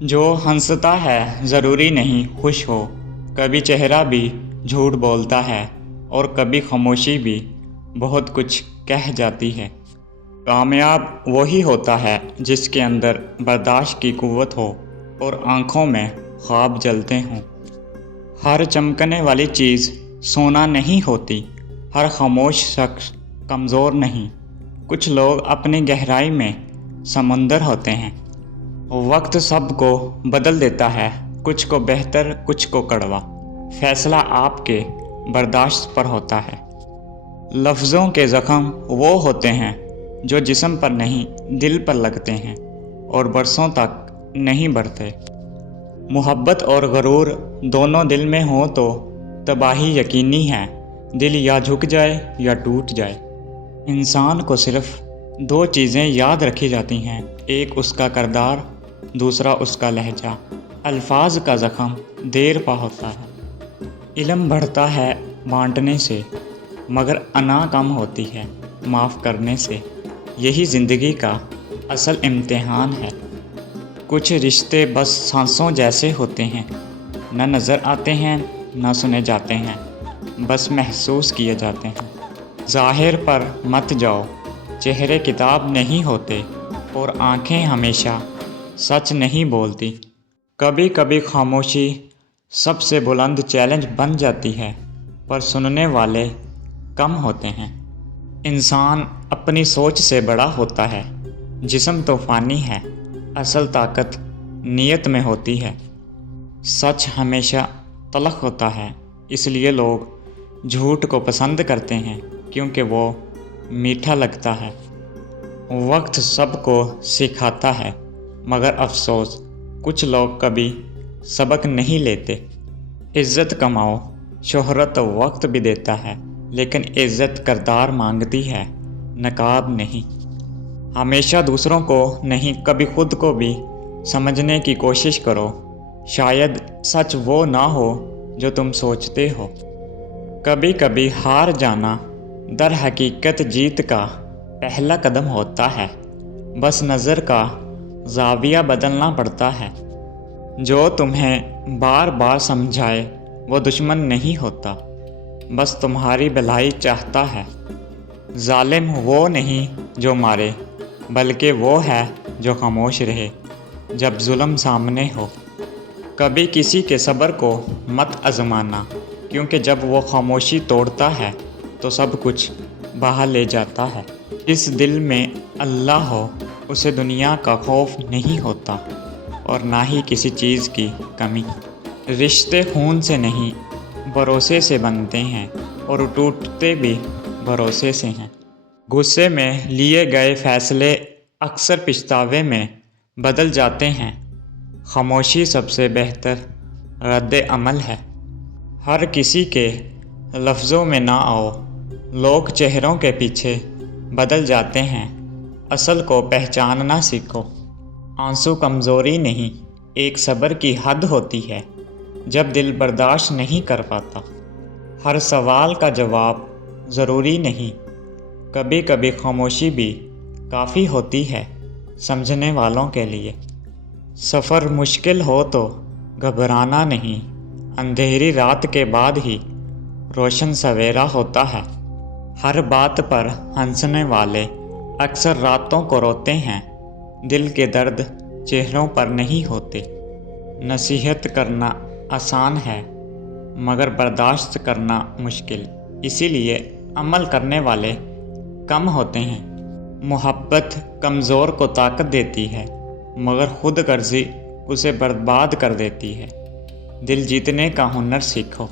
جو ہنستا ہے ضروری نہیں خوش ہو، کبھی چہرہ بھی جھوٹ بولتا ہے اور کبھی خاموشی بھی بہت کچھ کہہ جاتی ہے۔ کامیاب وہی ہوتا ہے جس کے اندر برداشت کی قوت ہو اور آنکھوں میں خواب جلتے ہوں۔ ہر چمکنے والی چیز سونا نہیں ہوتی، ہر خاموش شخص کمزور نہیں۔ کچھ لوگ اپنی گہرائی میں سمندر ہوتے ہیں۔ وقت سب کو بدل دیتا ہے، کچھ کو بہتر کچھ کو کڑوا۔ فیصلہ آپ کے برداشت پر ہوتا ہے۔ لفظوں کے زخم وہ ہوتے ہیں جو جسم پر نہیں دل پر لگتے ہیں اور برسوں تک نہیں بڑھتے۔ محبت اور غرور دونوں دل میں ہوں تو تباہی یقینی ہے۔ دل یا جھک جائے یا ٹوٹ جائے۔ انسان کو صرف دو چیزیں یاد رکھی جاتی ہیں، ایک اس کا کردار، دوسرا اس کا لہجہ۔ الفاظ کا زخم دیر پا ہوتا ہے۔ علم بڑھتا ہے بانٹنے سے، مگر انا کم ہوتی ہے معاف کرنے سے۔ یہی زندگی کا اصل امتحان ہے۔ کچھ رشتے بس سانسوں جیسے ہوتے ہیں، نہ نظر آتے ہیں نہ سنے جاتے ہیں، بس محسوس کیے جاتے ہیں۔ ظاہر پر مت جاؤ، چہرے کتاب نہیں ہوتے اور آنکھیں ہمیشہ سچ نہیں بولتی۔ کبھی کبھی خاموشی سب سے بلند چیلنج بن جاتی ہے، پر سننے والے کم ہوتے ہیں۔ انسان اپنی سوچ سے بڑا ہوتا ہے۔ جسم تو فانی ہے، اصل طاقت نیت میں ہوتی ہے۔ سچ ہمیشہ تلخ ہوتا ہے، اس لیے لوگ جھوٹ کو پسند کرتے ہیں کیونکہ وہ میٹھا لگتا ہے۔ وقت سب کو سکھاتا ہے، مگر افسوس کچھ لوگ کبھی سبق نہیں لیتے۔ عزت کماؤ، شہرت وقت بھی دیتا ہے، لیکن عزت کردار مانگتی ہے، نقاب نہیں۔ ہمیشہ دوسروں کو نہیں، کبھی خود کو بھی سمجھنے کی کوشش کرو۔ شاید سچ وہ نہ ہو جو تم سوچتے ہو۔ کبھی کبھی ہار جانا در حقیقت جیت کا پہلا قدم ہوتا ہے، بس نظر کا زاویہ بدلنا پڑتا ہے۔ جو تمہیں بار بار سمجھائے وہ دشمن نہیں ہوتا، بس تمہاری بھلائی چاہتا ہے۔ ظالم وہ نہیں جو مارے، بلکہ وہ ہے جو خاموش رہے جب ظلم سامنے ہو۔ کبھی کسی کے صبر کو مت آزمانا، کیونکہ جب وہ خاموشی توڑتا ہے تو سب کچھ بہا لے جاتا ہے۔ جس دل میں اللہ ہو اسے دنیا کا خوف نہیں ہوتا اور نہ ہی کسی چیز کی کمی۔ رشتے خون سے نہیں بھروسے سے بنتے ہیں اور ٹوٹتے بھی بھروسے سے ہیں۔ غصے میں لیے گئے فیصلے اکثر پچھتاوے میں بدل جاتے ہیں۔ خاموشی سب سے بہتر رد عمل ہے۔ ہر کسی کے لفظوں میں نہ آؤ، لوگ چہروں کے پیچھے بدل جاتے ہیں، اصل کو پہچاننا سیکھو۔ آنسو کمزوری نہیں، ایک صبر کی حد ہوتی ہے جب دل برداشت نہیں کر پاتا۔ ہر سوال کا جواب ضروری نہیں، کبھی کبھی خاموشی بھی کافی ہوتی ہے سمجھنے والوں کے لیے۔ سفر مشکل ہو تو گھبرانا نہیں، اندھیری رات کے بعد ہی روشن سویرا ہوتا ہے۔ ہر بات پر ہنسنے والے اکثر راتوں کو روتے ہیں، دل کے درد چہروں پر نہیں ہوتے۔ نصیحت کرنا آسان ہے، مگر برداشت کرنا مشکل، اسی لیے عمل کرنے والے کم ہوتے ہیں۔ محبت کمزور کو طاقت دیتی ہے، مگر خود غرضی اسے برباد کر دیتی ہے۔ دل جیتنے کا ہنر سیکھو۔